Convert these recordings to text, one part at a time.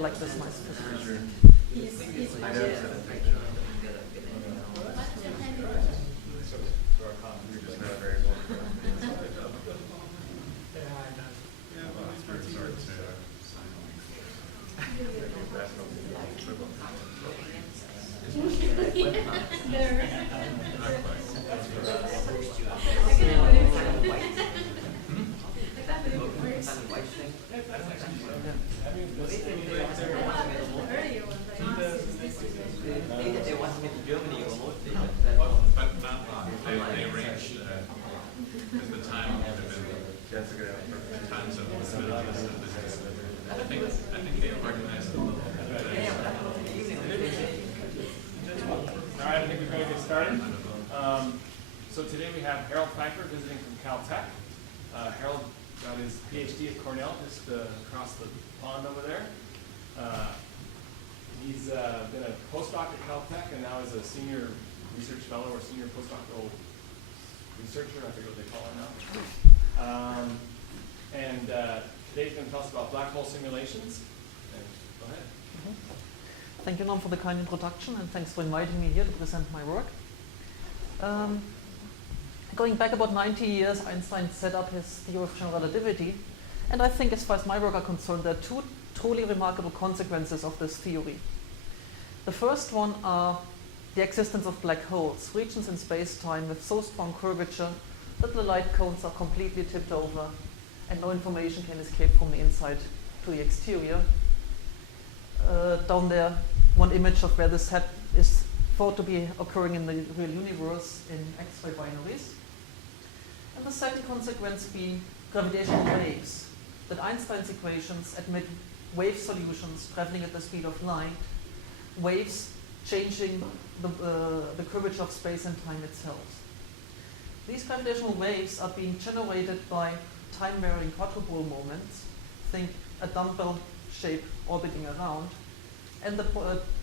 like this nice physics. So today we have Harald Pfeiffer visiting from Caltech. Harald got his PhD at Cornell, just across the pond over there. He's been a postdoc at Caltech and now is a senior research fellow or senior postdoctoral researcher, I forget what they call it now. Today he's going to tell us about black hole simulations. And go ahead. Thank you, Norm, for the kind introduction, and thanks for inviting me here to present my work. Going back about 90 years, Einstein set up his theory of general relativity, and I think as far as my work are concerned, there are two truly remarkable consequences of this theory. The first one are the existence of black holes, regions in space-time with so strong curvature that the light cones are completely tipped over and no information can escape from the inside to the exterior. Down there, one image of where this is thought to be occurring in the real universe in X-ray binaries. And the second consequence being gravitational waves, that Einstein's equations admit wave solutions traveling at the speed of light, waves changing the curvature of space and time itself. These gravitational waves are being generated by time-varying quadrupole moments, think a dumbbell shape orbiting around, and the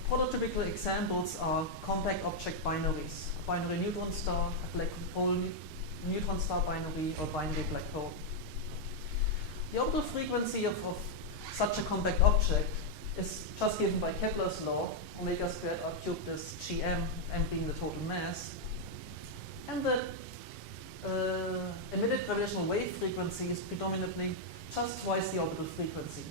prototypical examples are compact object binaries, a binary neutron star, a black hole neutron star binary, or binary black hole. The orbital frequency of such a compact object is just given by Kepler's law, omega squared r cubed is gm, m being the total mass. And the emitted gravitational wave frequency is predominantly just twice the orbital frequency.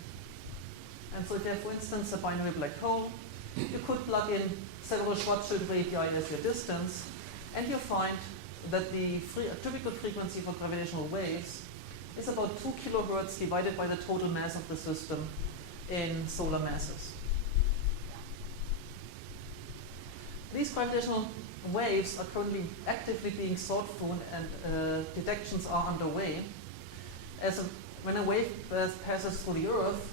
And so if you have, for instance, a binary black hole, you could plug in several Schwarzschild radii as your distance, and you find that the typical frequency for gravitational waves is about 2 kilohertz divided by the total mass of the system in solar masses. These gravitational waves are currently actively being sought for, and detections are underway. When a wave passes through the Earth,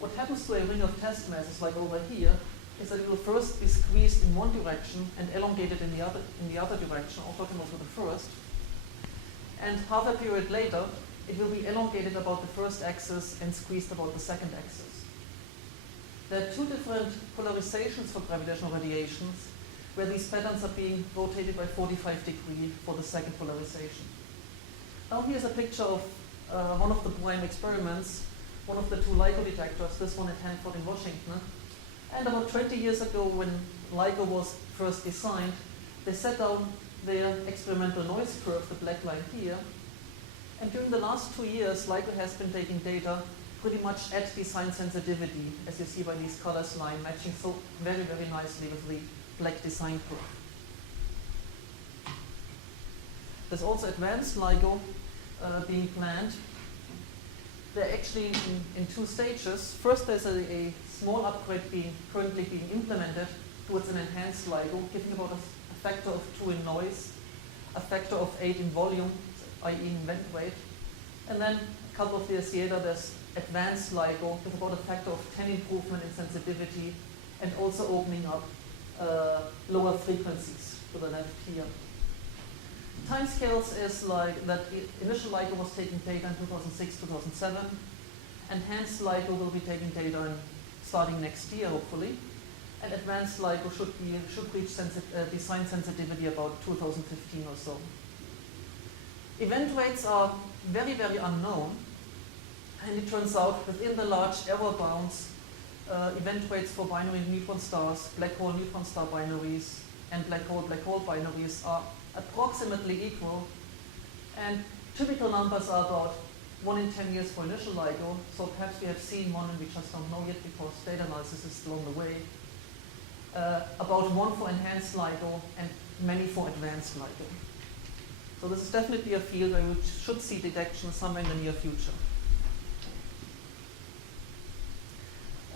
what happens to a ring of test masses, like over here, is that it will first be squeezed in one direction and elongated in the other direction, also to the first. And half a period later, it will be elongated about the first axis and squeezed about the second axis. There are two different polarizations for gravitational radiations, where these patterns are being rotated by 45 degrees for the second polarization. Now here's a picture of one of the Boehm experiments, one of the two LIGO detectors, this one at Hanford in Washington. And about 20 years ago, when LIGO was first designed, they set down their experimental noise curve, the black line here. And during the last 2 years, LIGO has been taking data pretty much at design sensitivity, as you see by these colors line, matching so very, very nicely with the black design curve. There's also advanced LIGO being planned. They're actually in two stages. First, there's a small upgrade currently being implemented towards an enhanced LIGO, giving about a factor of 2 in noise, a factor of 8 in volume, i.e. in event weight. And then a couple of years later, there's advanced LIGO with about a factor of 10 improvement in sensitivity and also opening up lower frequencies to the left here. Timescales is like that initial LIGO was taking data in 2006, 2007. Enhanced LIGO will be taking data starting next year, hopefully. And advanced LIGO should reach design sensitivity about 2015 or so. Event rates are very, very unknown. And it turns out within the large error bounds event weights for binary neutron stars, black hole neutron star binaries, and black hole binaries are approximately equal. And typical numbers are about 1 in 10 years for initial LIGO, so perhaps we have seen one and we just don't know yet because data analysis is still on the way. About 1 for enhanced LIGO and many for advanced LIGO. So this is definitely a field where we should see detection somewhere in the near future.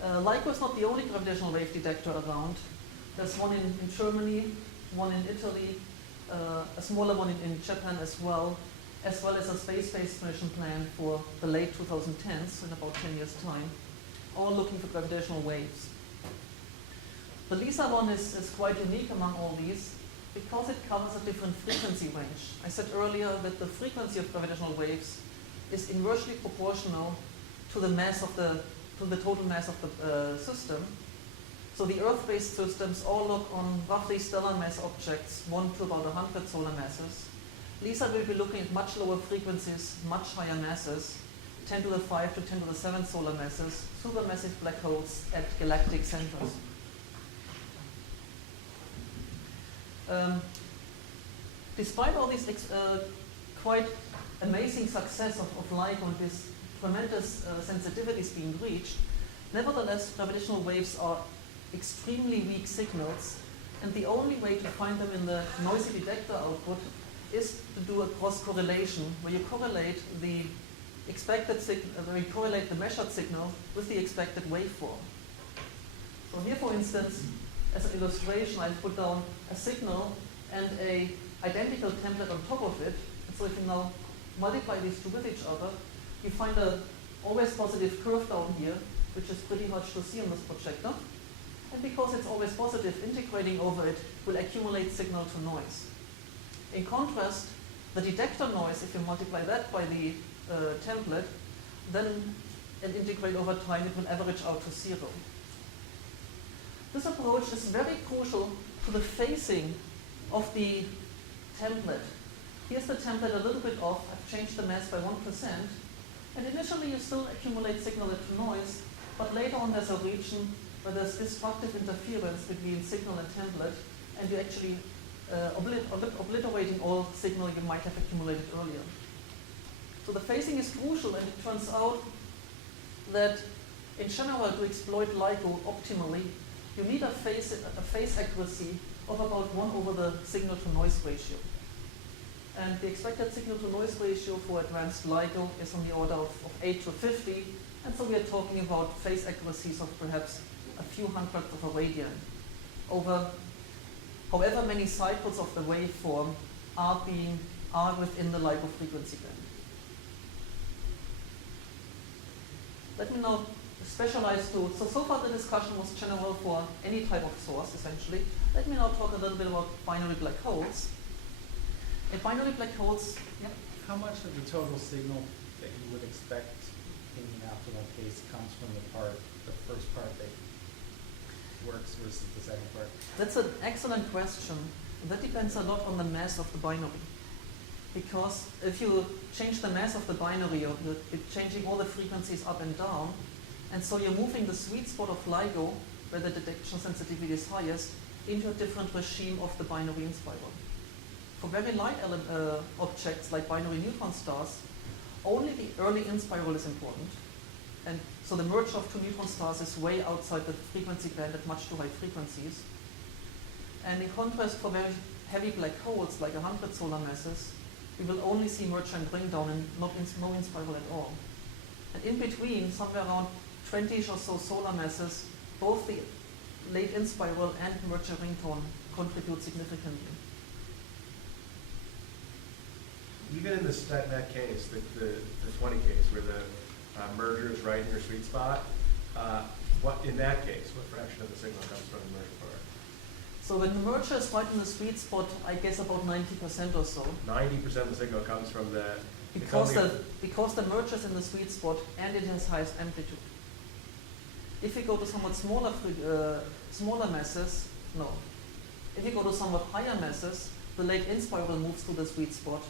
LIGO is not the only gravitational wave detector around. There's one in Germany, one in Italy, a smaller one in Japan as well as a space-based mission planned for the late 2010s, in about 10 years' time, all looking for gravitational waves. The LISA one is quite unique among all these because it covers a different frequency range. I said earlier that the frequency of gravitational waves is inversely proportional to the total mass of the system. So the Earth-based systems all look on roughly stellar mass objects, 1 to about 100 solar masses. LISA will be looking at much lower frequencies, much higher masses, 10 to the 5 to 10 to the 7 solar masses, supermassive black holes at galactic centers. Despite all these quite amazing success of LIGO and these tremendous sensitivities being reached, nevertheless, gravitational waves are extremely weak signals, and the only way to find them in the noisy detector output is to do a cross-correlation, where you correlate the measured signal with the expected waveform. So here, for instance, as an illustration, I've put down a signal and an identical template on top of it. And so if you now multiply these two with each other, you find a always positive curve down here, which is pretty much to see on this projector. And because it's always positive, integrating over it will accumulate signal to noise. In contrast, the detector noise, if you multiply that by the template, then and integrate over time, it will average out to 0. This approach is very crucial to the phasing of the template. Here's the template a little bit off. I've changed the mass by 1%. And initially, you still accumulate signal to noise, but later on, there's a region where there's destructive interference between signal and template, and you're actually obliterating all signal you might have accumulated earlier. So the phasing is crucial, and it turns out that in general, to exploit LIGO optimally, you need a phase accuracy of about 1 over the signal to noise ratio. And the expected signal to noise ratio for advanced LIGO is on the order of 8 to 50, and so we are talking about phase accuracies of perhaps a few hundredths of a radian over however many cycles of the waveform are within the LIGO frequency band. Let me now specialize to, so far the discussion was general for any type of source, essentially. Let me now talk a little bit about binary black holes. In binary black holes, yeah. How much of the total signal that you would expect in the optimal case comes from the first part that works versus the second part? That's an excellent question. That depends a lot on the mass of the binary. Because if you change the mass of the binary, you're changing all the frequencies up and down, and so you're moving the sweet spot of LIGO, where the detection sensitivity is highest, into a different regime of the binary inspiral. For very light objects like binary neutron stars, only the early inspiral is important. And so the merger of two neutron stars is way outside the frequency band at much too high frequencies. And in contrast, for very heavy black holes, like 100 solar masses, we will only see merger and ring down and no inspiral at all. And in between, somewhere around 20-ish or so solar masses, both the late inspiral and merger ring tone contribute significantly. Even in that case, the 20 case, where the merger is right in your sweet spot, in that case, what fraction of the signal comes from the merger part? So when the merger is right in the sweet spot, I guess about 90% or so. 90% of the signal comes from the... Because the merger is in the sweet spot and it has highest amplitude. If you go to somewhat smaller masses, no. If you go to somewhat higher masses, the late inspiral moves to the sweet spot.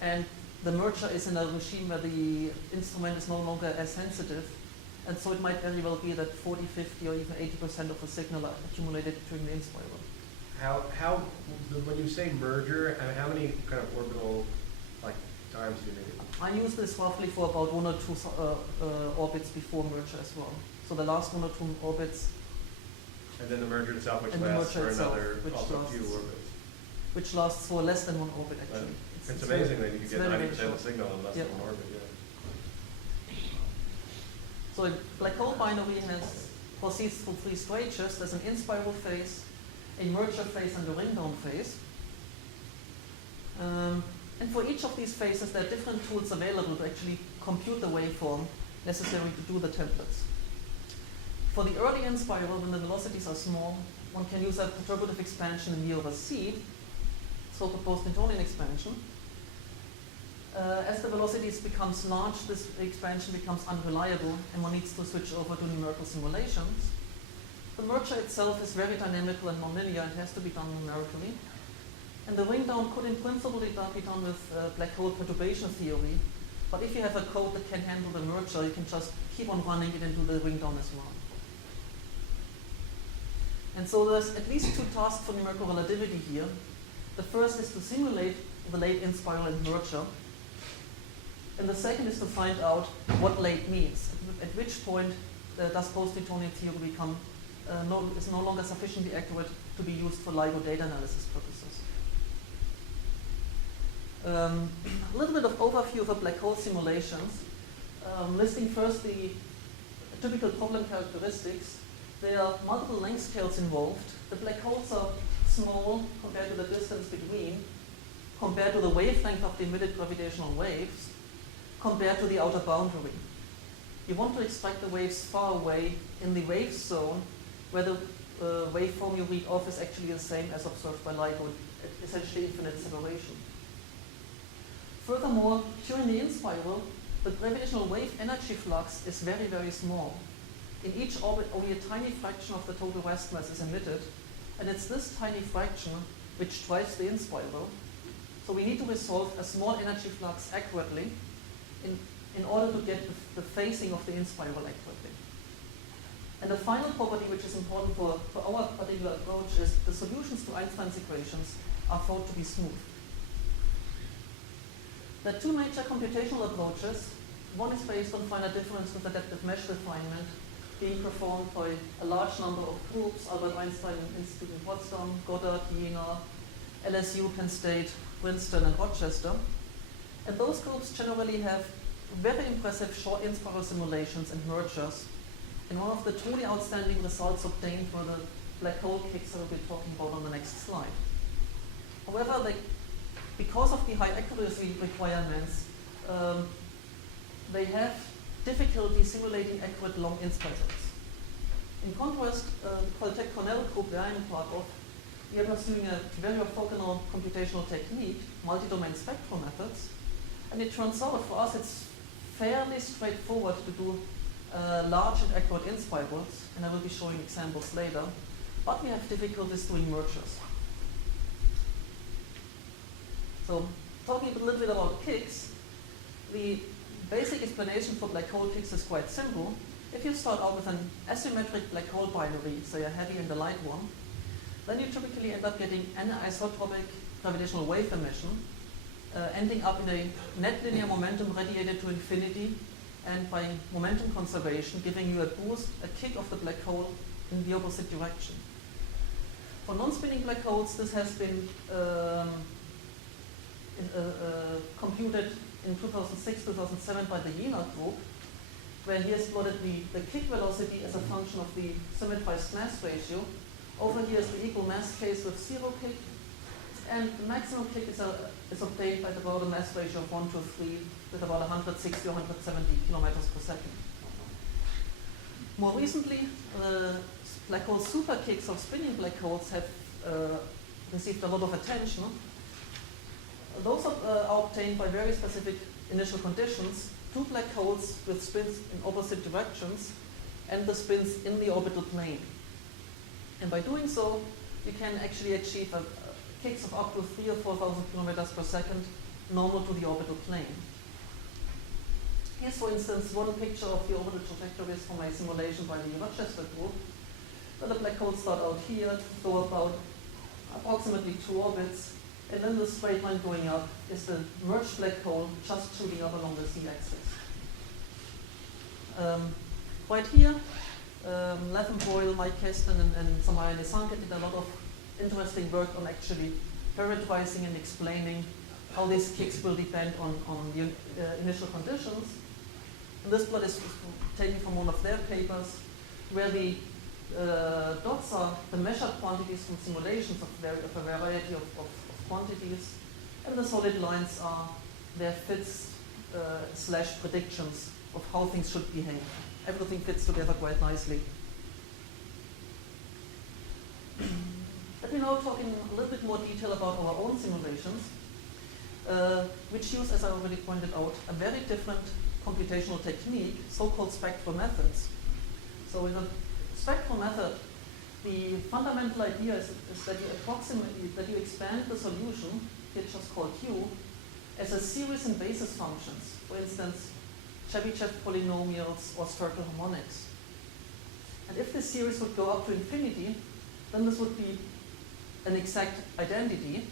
And the merger is in a regime where the instrument is no longer as sensitive, And so it might very well be that 40, 50, or even 80% of the signal are accumulated during the in-spiral. How, when you say merger, I mean, how many kind of orbital, like, times do you need it? I use this roughly for about 1 or 2 orbits before merger as well. So the last 1 or 2 orbits, And then the merger itself, which And the lasts merger for itself, another, which also a lasts- few orbits. which lasts for less than 1 orbit actually. It's amazing that you can it's get very, 90% very of the signal in less Yep. than 1 orbit, yeah. So a black hole binary proceeds through 3 stages. There's an in-spiral phase, a merger phase, and a ring-down phase. And for each of these phases, there are different tools available to actually compute the waveform necessary to do the templates. For the early in-spiral, when the velocities are small, one can use a perturbative expansion in V over C, so-called post-Newtonian expansion. As the velocities becomes large, this expansion becomes unreliable, and one needs to switch over to numerical simulations. The merger itself is very dynamical and nonlinear. It has to be done numerically. And the ring down could in principle be done with black hole perturbation theory. But if you have a code that can handle the merger, you can just keep on running it and do the ring down as well. And so there's at least 2 tasks for numerical relativity here. The first is to simulate the late in-spiral and merger. And the second is to find out what late means. At which point does post-Newtonian theory become is no longer sufficiently accurate to be used for LIGO data analysis purposes. A little bit of overview of the black hole simulations. Listing first the typical problem characteristics. There are multiple length scales involved. The black holes are small compared to the distance between, compared to the wavelength of the emitted gravitational waves, compared to the outer boundary. You want to extract the waves far away in the wave zone, where the waveform you read off is actually the same as observed by LIGO, essentially infinite separation. Furthermore, during the in-spiral, the gravitational wave energy flux is very, very small. In each orbit, only a tiny fraction of the total rest mass is emitted, and it's this tiny fraction which drives the in-spiral. So we need to resolve a small energy flux accurately in order to get the phasing of the in-spiral accurately. And the final property which is important for our particular approach is the solutions to Einstein's equations are thought to be smooth. There are 2 major computational approaches. One is based on finite difference with adaptive mesh refinement, being performed by a large number of groups, Albert Einstein Institute in Potsdam, Goddard, Jena, LSU, Penn State, Princeton, and Rochester. And those groups generally have very impressive short in-spiral simulations and mergers. And one of the truly outstanding results obtained were the black hole kicks I will be talking about on the next slide. However, because of the high accuracy requirements, they have difficulty simulating accurate long in-spirals. In contrast, the Caltech Cornell group that I'm part of, we are pursuing a very orthogonal computational technique, multi-domain spectral methods, and it turns out for us it's fairly straightforward to do large and accurate in-spirals, and I will be showing examples later, but we have difficulties doing mergers. So, talking a little bit about kicks, the basic explanation for black hole kicks is quite simple. If you start out with an asymmetric black hole binary, say a heavy and a light one, then you typically end up getting anisotropic gravitational wave emission, ending up in a net linear momentum radiated to infinity, and by momentum conservation giving you a boost, a kick of the black hole in the opposite direction. For non-spinning black holes, this has been computed in 2006-2007 by the Jena group, where he has plotted the kick velocity as a function of the symmetrized mass ratio. Over here is the equal mass case with 0 kick, and the maximum kick is obtained by about a mass ratio of 1 to 3 with about 160 or 170 kilometers per second. More recently, black hole super kicks of spinning black holes have received a lot of attention. Those are obtained by very specific initial conditions, 2 black holes with spins in opposite directions and the spins in the orbital plane. And by doing so, you can actually achieve kicks of up to 3,000 or 4,000 kilometers per second normal to the orbital plane. Here's, for instance, one picture of the orbital trajectories from a simulation by the Rochester group. So the black holes start out here, go about approximately 2 orbits, and then the straight line going up is the merged black hole just shooting up along the z-axis. Right here, Levin Boyle, Mike Keston, and Samaya Nesanke did a lot of interesting work on actually parameterizing and explaining how these kicks will depend on the initial conditions. And this plot is taken from one of their papers, where the dots are the measured quantities from simulations of a variety of quantities, and the solid lines are their fits / predictions of how things should behave. Everything fits together quite nicely. Let me now talk in a little bit more detail about our own simulations, which use, as I already pointed out, a very different computational technique, so-called spectral methods. So in a spectral method, the fundamental idea is that you expand the solution, here just called Q, as a series in basis functions. For instance, Chebyshev polynomials or circle harmonics. And if this series would go up to infinity, then this would be an exact identity,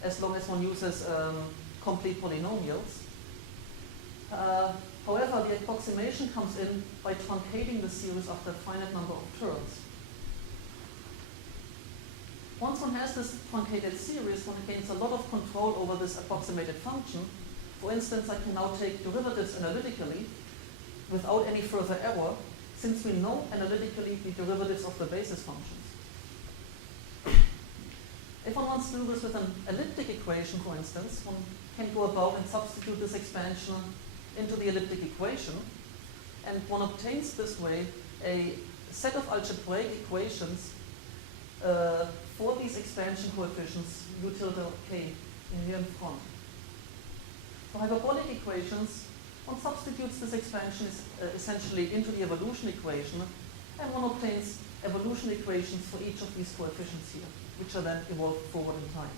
as long as one uses complete polynomials. However, the approximation comes in by truncating the series after a finite number of terms. Once one has this truncated series, one gains a lot of control over this approximated function. For instance, I can now take derivatives analytically without any further error, since we know analytically the derivatives of the basis functions. If one wants to do this with an elliptic equation, for instance, one can go about and substitute this expansion into the elliptic equation, and one obtains this way a set of algebraic equations for these expansion coefficients u tilde k in here in front. For hyperbolic equations, one substitutes this expansion essentially into the evolution equation, and one obtains evolution equations for each of these coefficients here, which are then evolved forward in time.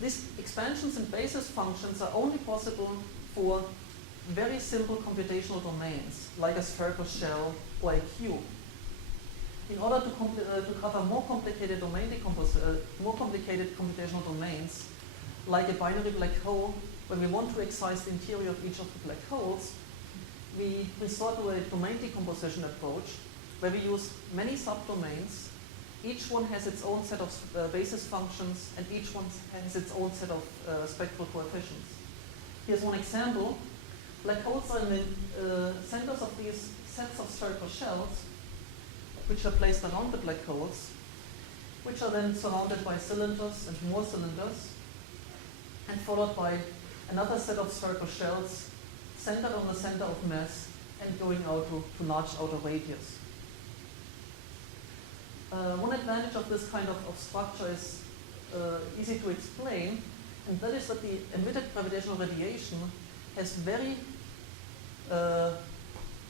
These expansions and basis functions are only possible for very simple computational domains, like a spherical shell or a cube. In order to cover more complicated computational domains, like a binary black hole, when we want to excise the interior of each of the black holes, we resort to a domain decomposition approach, where we use many subdomains. Each one has its own set of basis functions, and each one has its own set of spectral coefficients. Here's one example. Black holes are in the centers of these sets of spherical shells, which are placed around the black holes, which are then surrounded by cylinders and more cylinders, and followed by another set of spherical shells centered on the center of mass and going out to large outer radius. One advantage of this kind of structure is easy to explain, and that is that the emitted gravitational radiation has very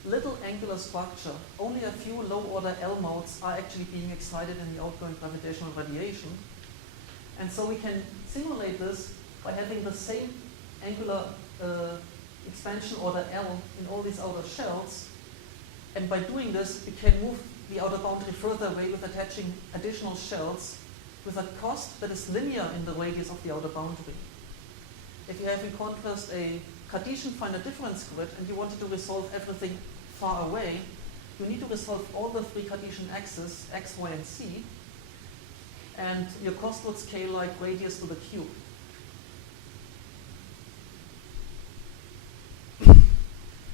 little angular structure. Only a few low-order L modes are actually being excited in the outgoing gravitational radiation. And so we can simulate this by having the same angular expansion order L in all these outer shells. And by doing this, we can move the outer boundary further away with attaching additional shells with a cost that is linear in the radius of the outer boundary. If you have in contrast a Cartesian finite difference grid and you wanted to resolve everything far away, you need to resolve all the 3 Cartesian axes, x, y, and z, and your cost would scale like radius to the cube.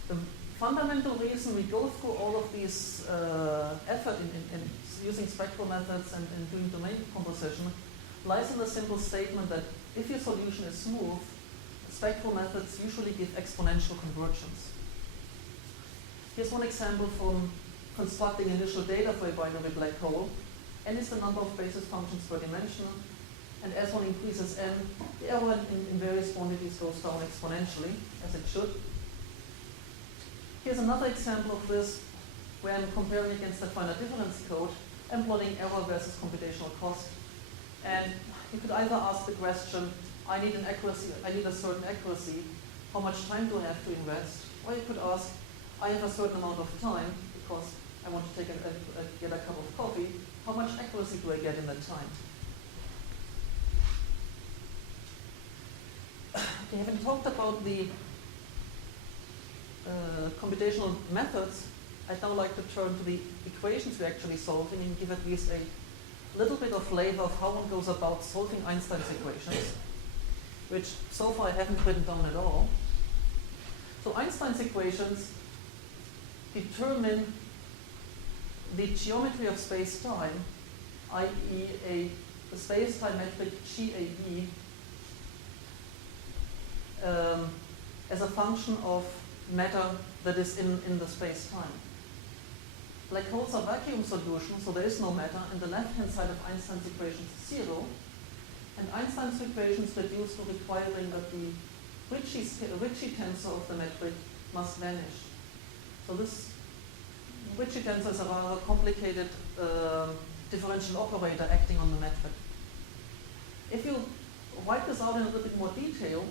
The fundamental reason we go through all of these effort in using spectral methods and doing domain decomposition lies in the simple statement that if your solution is smooth, spectral methods usually give exponential convergence. Here's one example from constructing initial data for a binary black hole. N is the number of basis functions per dimension, and as one increases n, the error in various quantities goes down exponentially, as it should. Here's another example of this, where I'm comparing against the finite difference code and plotting error versus computational cost. And you could either ask the question, I need an accuracy, I need a certain accuracy, how much time do I have to invest? Or you could ask, I have a certain amount of time because I want to get a cup of coffee, how much accuracy do I get in that time? Okay, having talked about the computational methods, I'd now like to turn to the equations we're actually solving and give at least a little bit of flavor of how one goes about solving Einstein's equations, which so far I haven't written down at all. So Einstein's equations determine the geometry of space-time, i.e. a space-time metric GAE as a function of matter that is in the space-time. Black holes are vacuum solutions, so there is no matter, and the left-hand side of Einstein's equations is 0. And Einstein's equations reduce to requiring that the Ricci tensor of the metric must vanish. So this Ricci tensor is a rather complicated differential operator acting on the metric. If you write this out in a little bit more detail,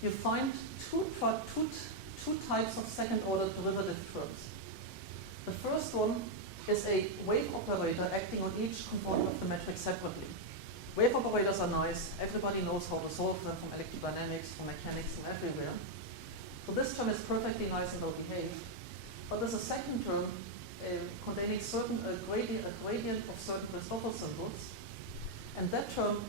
you find two types of second-order derivative terms. The first one is a wave operator acting on each component of the metric separately. Wave operators are nice. Everybody knows how to solve them from electrodynamics, from mechanics, from everywhere. So this term is perfectly nice and well behaved. But there's a second term containing a gradient of certain Christoffel symbols. And that term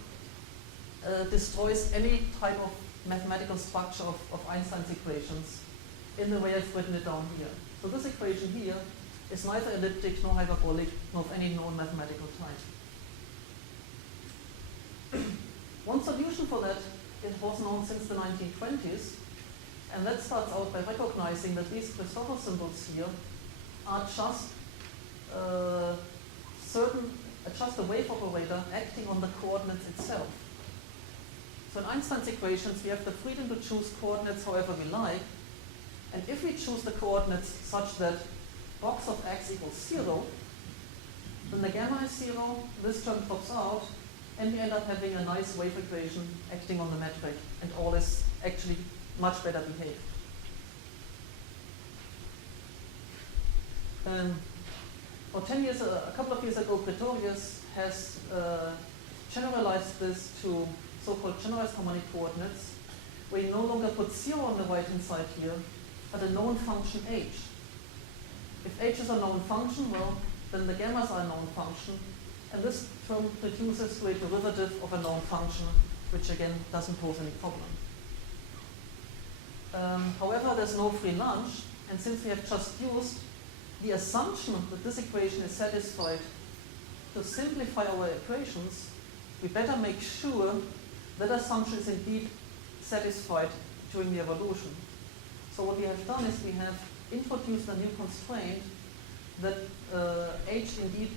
destroys any type of mathematical structure of Einstein's equations in the way I've written it down here. So this equation here is neither elliptic nor hyperbolic nor of any known mathematical type. One solution for that was known since the 1920s, and that starts out by recognizing that these Christoffel symbols here are just a wave operator acting on the coordinates itself. So in Einstein's equations, we have the freedom to choose coordinates however we like, and if we choose the coordinates such that box of x equals 0, then the gamma is 0, this term drops out, and we end up having a nice wave equation acting on the metric, and all is actually much better behaved. A couple of years ago, Pretorius has generalized this to so-called generalized harmonic coordinates, where you no longer put 0 on the right-hand side here, but a known function h. If h is a known function, well, then the gammas are a known function, and this term reduces to a derivative of a known function, which again doesn't pose any problem. However, there's no free lunch, and since we have just used the assumption that this equation is satisfied to simplify our equations, we better make sure that assumption is indeed satisfied during the evolution. So what we have done is we have introduced a new constraint that h indeed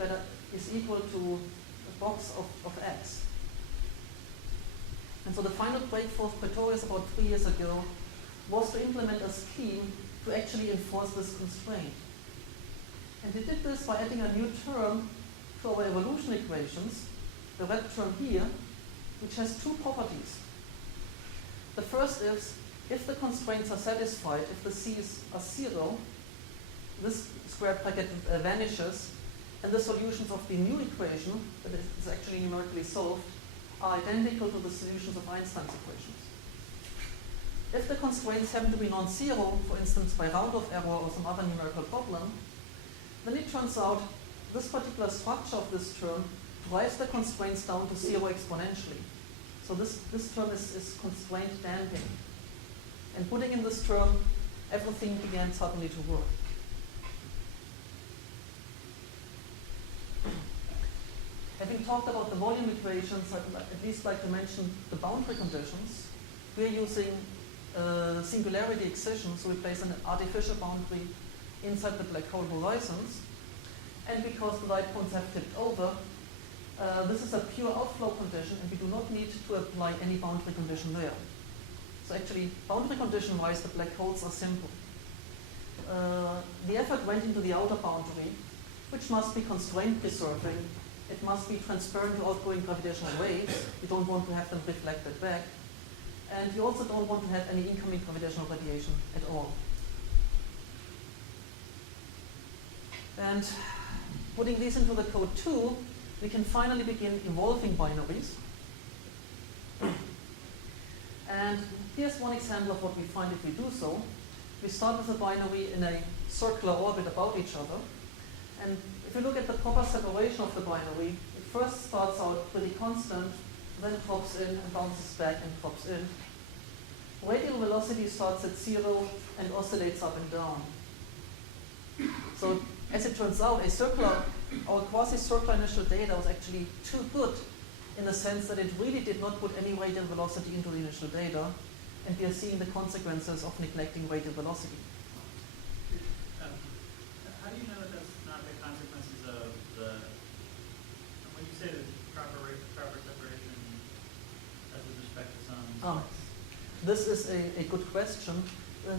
is equal to a box of x. And so the final breakthrough of Pretorius about 3 years ago was to implement a scheme to actually enforce this constraint. And we did this by adding a new term to our evolution equations, the red term here, which has two properties. The first is, if the constraints are satisfied, if the c's are 0, this square bracket vanishes, and the solutions of the new equation, that is actually numerically solved, are identical to the solutions of Einstein's equations. If the constraints happen to be non-zero, for instance by round-off error or some other numerical problem, then it turns out this particular structure of this term drives the constraints down to 0 exponentially. So this term is constraint damping. And putting in this term, everything began suddenly to work. Having talked about the volume equations, I'd at least like to mention the boundary conditions. We're using singularity excision, so we place an artificial boundary inside the black hole horizons. And because the light cones have tipped over, this is a pure outflow condition, and we do not need to apply any boundary condition there. So actually, boundary condition-wise, the black holes are simple. The effort went into the outer boundary, which must be constraint-preserving. It must be transparent to outgoing gravitational waves. We don't want to have them reflected back. And you also don't want to have any incoming gravitational radiation at all. And putting these into the code too, we can finally begin evolving binaries. And here's one example of what we find if we do so. We start with a binary in a circular orbit about each other. And if you look at the proper separation of the binary, it first starts out pretty constant, then drops in and bounces back and drops in. Radial velocity starts at 0 and oscillates up and down. So as it turns out, our quasi-circular initial data was actually too good in the sense that it really did not put any radial velocity into the initial data, and we are seeing the consequences of neglecting radial velocity. How do you know that that's not the consequences of the, when you say the proper separation as with respect to some This is a good question.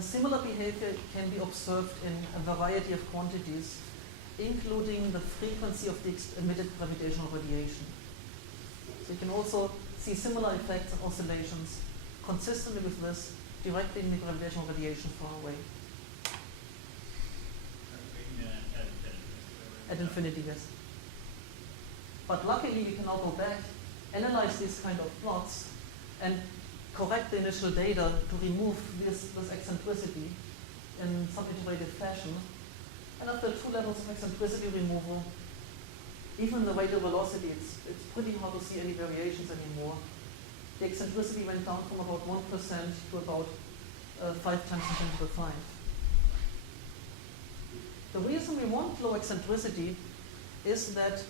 Similar behavior can be observed in a variety of quantities, including the frequency of the emitted gravitational radiation. So you can also see similar effects of oscillations consistently with this directly in the gravitational radiation far away. At infinity, yes. But luckily we can now go back, analyze these kind of plots, and correct the initial data to remove this eccentricity in some iterative fashion. And after 2 levels of eccentricity removal, even the radial velocity, it's pretty hard to see any variations anymore. The eccentricity went down from about 1% to about 5 times 10 to the 5. The reason we want low eccentricity is that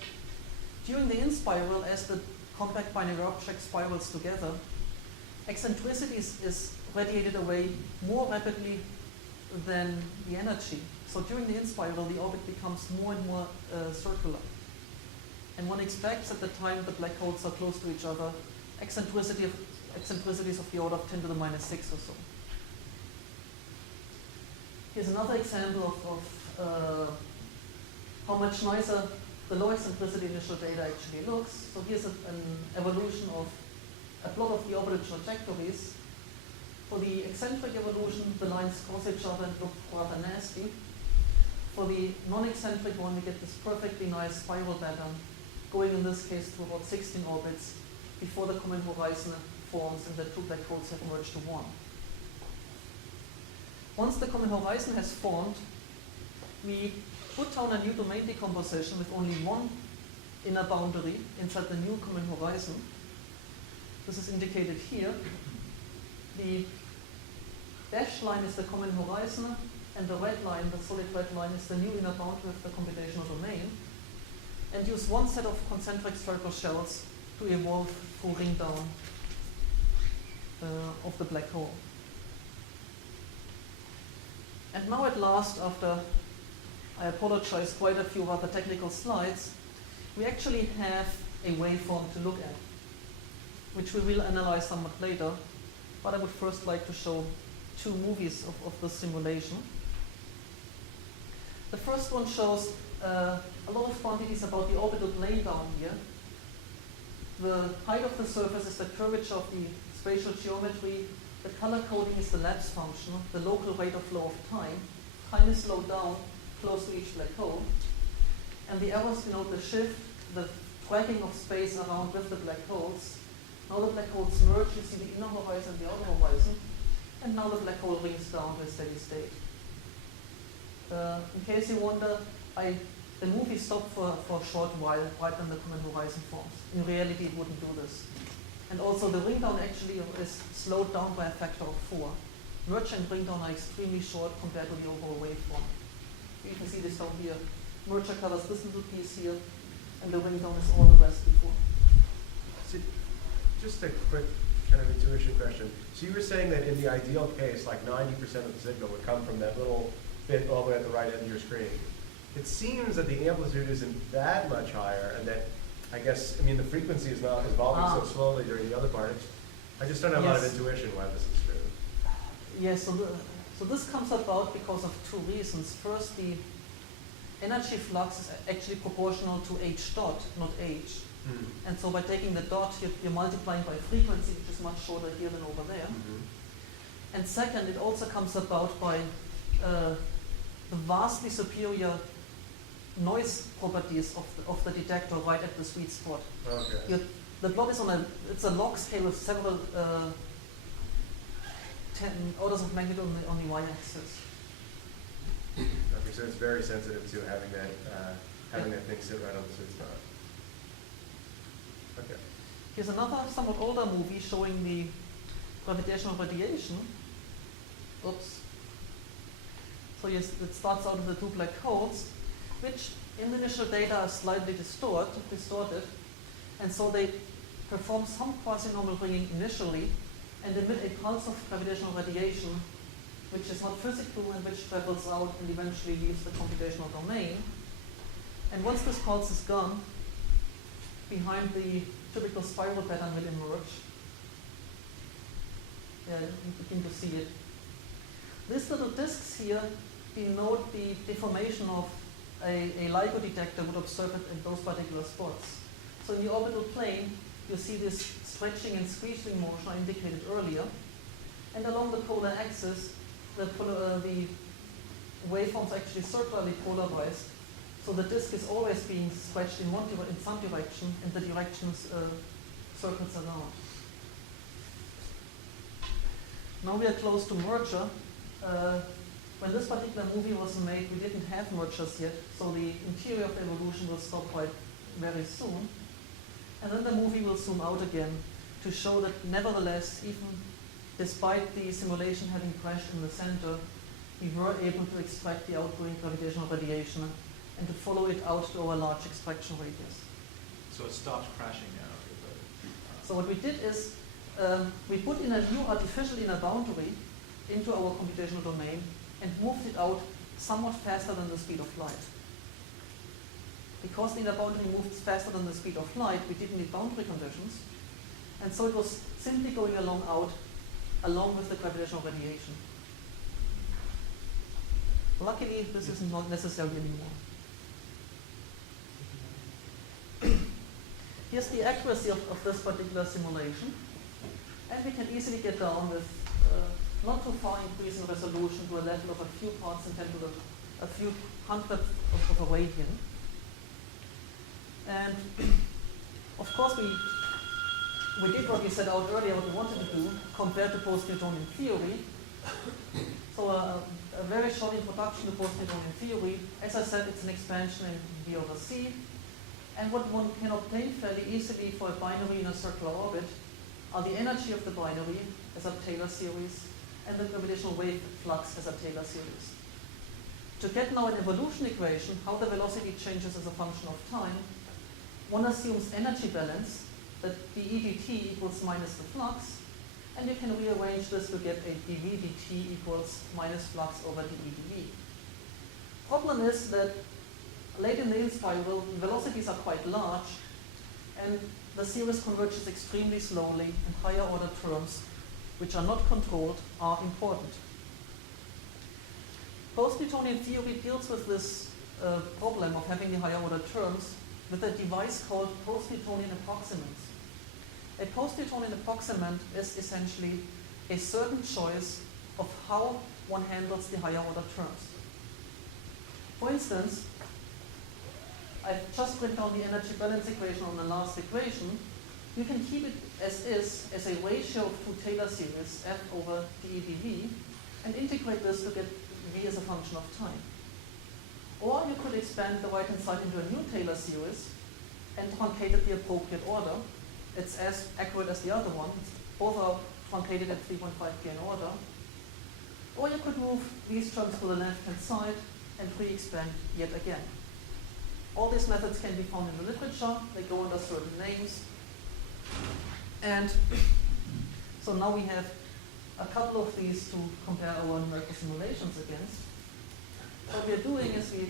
during the in-spiral, as the compact binary object spirals together, eccentricity is radiated away more rapidly than the energy. So during the in-spiral, the orbit becomes more and more circular. And one expects at the time the black holes are close to each other, eccentricities of the order of 10 to the minus 6 or so. Here's another example of how much nicer the low eccentricity initial data actually looks. So here's an evolution of a plot of the orbital trajectories. For the eccentric evolution, the lines cross each other and look rather nasty. For the non-eccentric one, we get this perfectly nice spiral pattern, going in this case to about 16 orbits before the common horizon forms and the 2 black holes have merged to 1. Once the common horizon has formed, we put down a new domain decomposition with only one inner boundary inside the new common horizon. This is indicated here. The dashed line is the common horizon, and the red line, the solid red line, is the new inner boundary of the computational domain. And use one set of concentric spherical shells to evolve through ring down of the black hole. And now at last, after, I apologize, quite a few rather technical slides, we actually have a waveform to look at, which we will analyze somewhat later. But I would first like to show 2 movies of this simulation. The first one shows a lot of quantities about the orbital plane down here. The height of the surface is the curvature of the spatial geometry. The color coding is the lapse function, the local rate of flow of time. Time is slowed down close to each black hole. And the arrows denote the shift, the tracking of space around with the black holes. Now the black holes merge, you see the inner horizon and the outer horizon. And now the black hole rings down to a steady state. In case you wonder, the movie stopped for a short while right when the common horizon forms. In reality, it wouldn't do this. And also the ring down actually is slowed down by a factor of 4. Merge and ring down are extremely short compared to the overall waveform. You can see this down here. Merger covers this little piece here, and the ring down is all the rest before. So just a quick kind of intuition question. So you were saying that in the ideal case, like 90% of the signal would come from that little bit all the way at the right end of your screen. It seems that the amplitude isn't that much higher, and that, I guess, I mean, the frequency is not evolving so slowly during the other part. I just don't have a lot of intuition why this is true. Yes, so this comes about because of 2 reasons. First, the energy flux is actually proportional to h dot, not h. And so by taking the dot, you're multiplying by frequency, which is much shorter here than over there. And second, it also comes about by the vastly superior noise properties of the detector right at the sweet spot. Okay. The plot is it's a log scale with several 10 orders of magnitude on the y-axis. Okay, so it's very sensitive to having that thing sit right on the sweet spot. Okay. Here's another somewhat older movie showing the gravitational radiation. Oops. So yes, it starts out with the two black holes, which in the initial data are slightly distorted, and so they perform some quasi-normal ringing initially and emit a pulse of gravitational radiation, which is not physical and which travels out and eventually leaves the computational domain. And once this pulse is gone, behind the typical spiral pattern will emerge. Yeah, you begin to see it. These little disks here denote the deformation of a LIGO detector would observe it in those particular spots. So in the orbital plane, you see this stretching and squeezing motion I indicated earlier. And along the polar axis, the waveforms are actually circularly polarized. So the disk is always being stretched in some direction, and the directions circles around. Now we are close to merger. When this particular movie was made, we didn't have mergers yet, so the interior of evolution will stop quite very soon. And then the movie will zoom out again to show that nevertheless, even despite the simulation having crashed in the center, we were able to extract the outgoing gravitational radiation and to follow it out to our large extraction radius. So it stopped crashing now. So what we did is we put in a new artificial inner boundary into our computational domain and moved it out somewhat faster than the speed of light. Because the inner boundary moves faster than the speed of light, we didn't need boundary conditions, and so it was simply going along with the gravitational radiation. Luckily, this is not necessary anymore. Here's the accuracy of this particular simulation, and we can easily get down with not too far increase in resolution to a level of a few parts in 10 to a few hundredths of a radian. And of course we did what we set out earlier, what we wanted to do, compared to post-Newtonian theory. So a very short introduction to post-Newtonian theory. As I said, it's an expansion in V over C. And what one can obtain fairly easily for a binary in a circular orbit are the energy of the binary as a Taylor series and the gravitational wave flux as a Taylor series. To get now an evolution equation, how the velocity changes as a function of time, one assumes energy balance, that dE dt equals minus the flux, and you can rearrange this to get a dV dt equals minus flux over dE dV. Problem is that late in the in-spiral, velocities are quite large, and the series converges extremely slowly, and higher order terms, which are not controlled, are important. Post-Newtonian theory deals with this problem of having the higher order terms with a device called post-Newtonian approximants. A post-Newtonian approximant is essentially a certain choice of how one handles the higher order terms. For instance, I've just written down the energy balance equation on the last equation. You can keep it as is, as a ratio of two Taylor series, f over dE dV, and integrate this to get v as a function of time. Or you could expand the right-hand side into a new Taylor series and truncate it the appropriate order. It's as accurate as the other one. Both are truncated at 3.5 in order. Or you could move these terms to the left-hand side and re-expand yet again. All these methods can be found in the literature. They go under certain names. And so now we have a couple of these to compare our numerical simulations against. What we are doing is we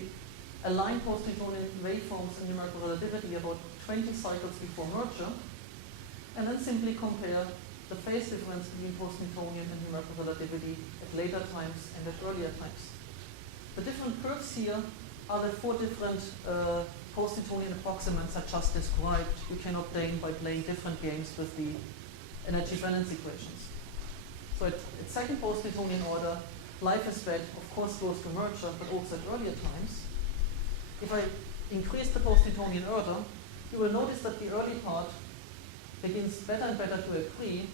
align post-Newtonian waveforms in numerical relativity about 20 cycles before merger, and then simply compare the phase difference between post-Newtonian and numerical relativity at later times and at earlier times. The different curves here are the four different post-Newtonian approximants I just described you can obtain by playing different games with the energy balance equations. So at second post-Newtonian order, life is bad, of course goes to merger, but also at earlier times. If I increase the post-Newtonian order, you will notice that the early part begins better and better to agree,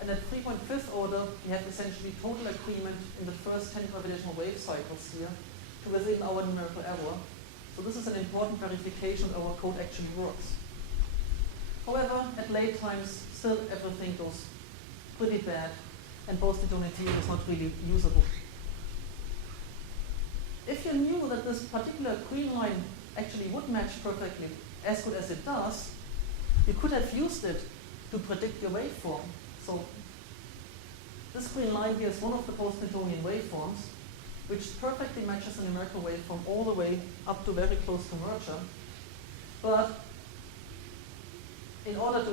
and at 3.5th order, we have essentially total agreement in the first 10 gravitational wave cycles here to within our numerical error. So this is an important verification that our code actually works. However, at late times, still everything goes pretty bad, and post-Newtonian theory is not really usable. If you knew that this particular green line actually would match perfectly as good as it does, you could have used it to predict your waveform. So this green line here is one of the post-Newtonian waveforms, which perfectly matches the numerical waveform all the way up to very close to merger. But in order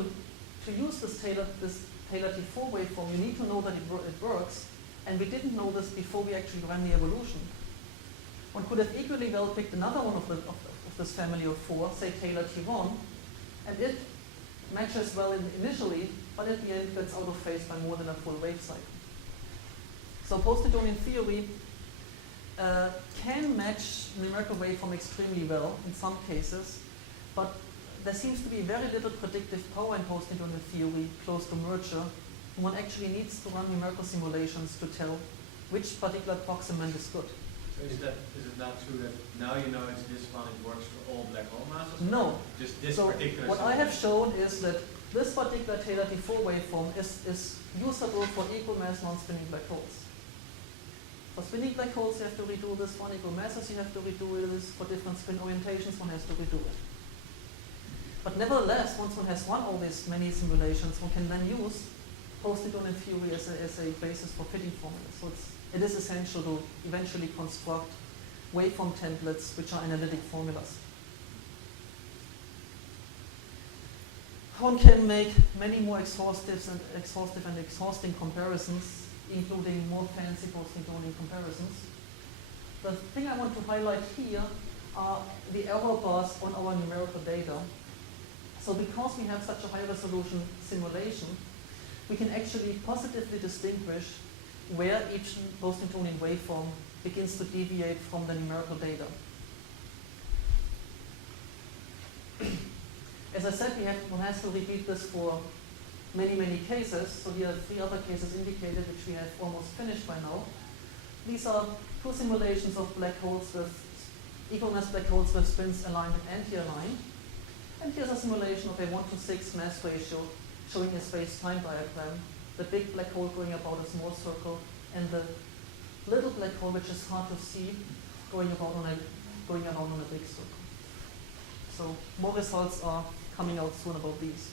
to use this Taylor T4 waveform, you need to know that it works, and we didn't know this before we actually ran the evolution. One could have equally well picked another one of this family of 4, say Taylor T1, and it matches well initially, but at the end gets out of phase by more than a full wave cycle. So post-Newtonian theory can match numerical waveform extremely well in some cases, but there seems to be very little predictive power in post-Newtonian theory close to merger. One actually needs to run numerical simulations to tell which particular approximant is good. So is it not true that now you know it's this one, it works for all black hole masses? No. Just this So particular what I have simulation? shown is that this particular Taylor T4 waveform is usable for equal mass non-spinning black holes. For spinning black holes you have to redo this, for equal masses you have to redo this, for different spin orientations one has to redo it. But nevertheless, once one has run all these many simulations, one can then use post-Newtonian theory as a basis for fitting formulas. So it is essential to eventually construct waveform templates which are analytic formulas. One can make many more exhaustive and exhausting comparisons, including more fancy post-Newtonian comparisons. The thing I want to highlight here are the error bars on our numerical data. So because we have such a high resolution simulation, we can actually positively distinguish where each post-Newtonian waveform begins to deviate from the numerical data. As I said, one has to repeat this for many, many cases. So here are 3 other cases indicated, which we have almost finished by now. These are 2 simulations of black holes with equal mass black holes with spins aligned and anti-aligned. And here's a simulation of a 1:6 mass ratio showing a space-time diagram. The big black hole going about a small circle, and the little black hole, which is hard to see, going around on a big circle. So more results are coming out soon about these.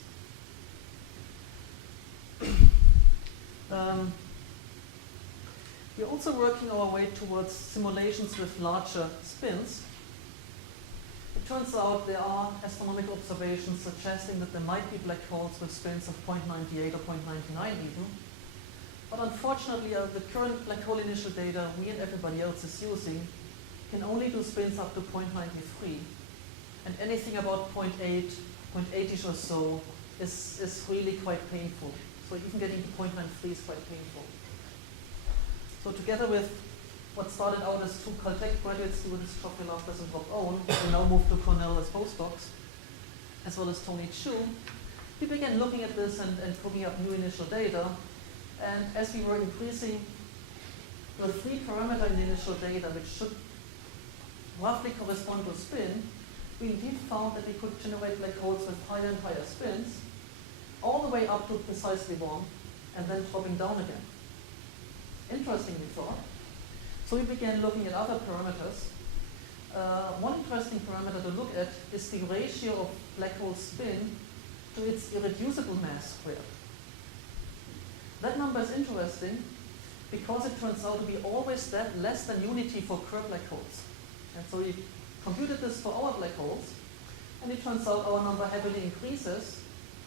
We're also working our way towards simulations with larger spins. It turns out there are astronomical observations suggesting that there might be black holes with spins of 0.98 or 0.99 even. But unfortunately, the current black hole initial data we and everybody else is using can only do spins up to 0.93. And anything about 0.8-ish or so is really quite painful. So even getting to 0.93 is quite painful. So together with what started out as 2 Caltech graduate students, Geoffrey Loftus and Rob Owen, who now moved to Cornell as postdocs, as well as Tony Chu, we began looking at this and cooking up new initial data. And as we were increasing the 3 parameter in the initial data, which should roughly correspond to spin, we indeed found that we could generate black holes with higher and higher spins, all the way up to precisely 1, and then dropping down again. Interesting, we thought. So we began looking at other parameters. One interesting parameter to look at is the ratio of black hole spin to its irreducible mass squared. That number is interesting because it turns out to be always less than unity for Kerr black holes. And so we computed this for our black holes, and it turns out our number heavily increases.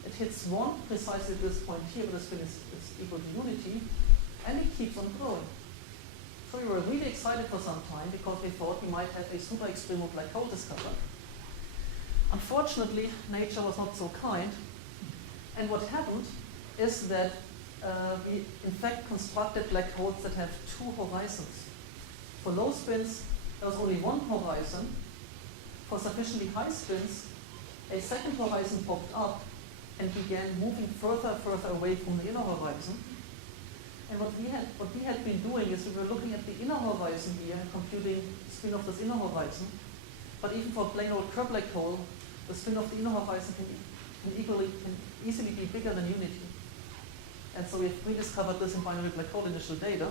It hits 1 precisely at this point here, where the spin is equal to unity, and it keeps on growing. So we were really excited for some time because we thought we might have a super extreme black hole discovered. Unfortunately, nature was not so kind, and what happened is that we in fact constructed black holes that have two horizons. For low spins, there was only one horizon. For sufficiently high spins, a second horizon popped up and began moving further away from the inner horizon. And what we had been doing is we were looking at the inner horizon here and computing spin of this inner horizon. But even for a plain old Kerr black hole, the spin of the inner horizon can easily be bigger than unity. And so we have rediscovered this in binary black hole initial data.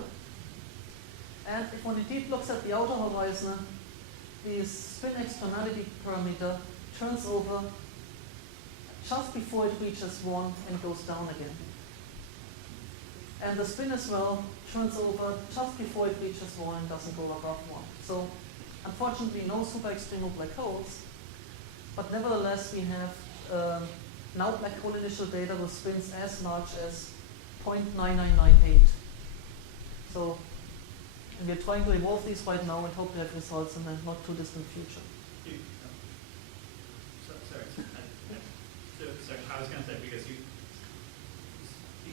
And if one indeed looks at the outer horizon, the spin externality parameter turns over just before it reaches 1 and goes down again. And the spin as well turns over just before it reaches 1 and doesn't go above 1. So unfortunately no super extremal black holes, but nevertheless we have now black hole initial data with spins as large as 0.9998. So and we're trying to evolve these right now and hope to have results in the not too distant future. So I was going to say, because you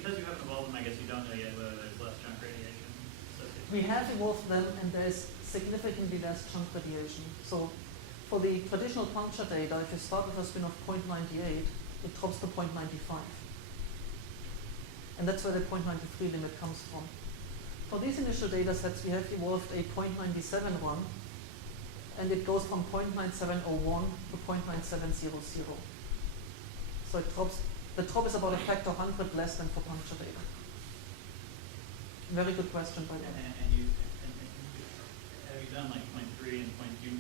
haven't evolved them, I guess you don't know yet whether there's less chunk radiation associated. We have evolved them and there's significantly less chunk radiation. So for the traditional puncture data, if you start with a spin of 0.98, it drops to 0.95. And that's where the 0.93 limit comes from. For these initial data sets, we have evolved a 0.97 one, and it goes from 0.9701 to 0.9700. So it drops, the drop is about a factor 100 less than for puncture data. Very good question, by the way. And have you done like 0.3 and you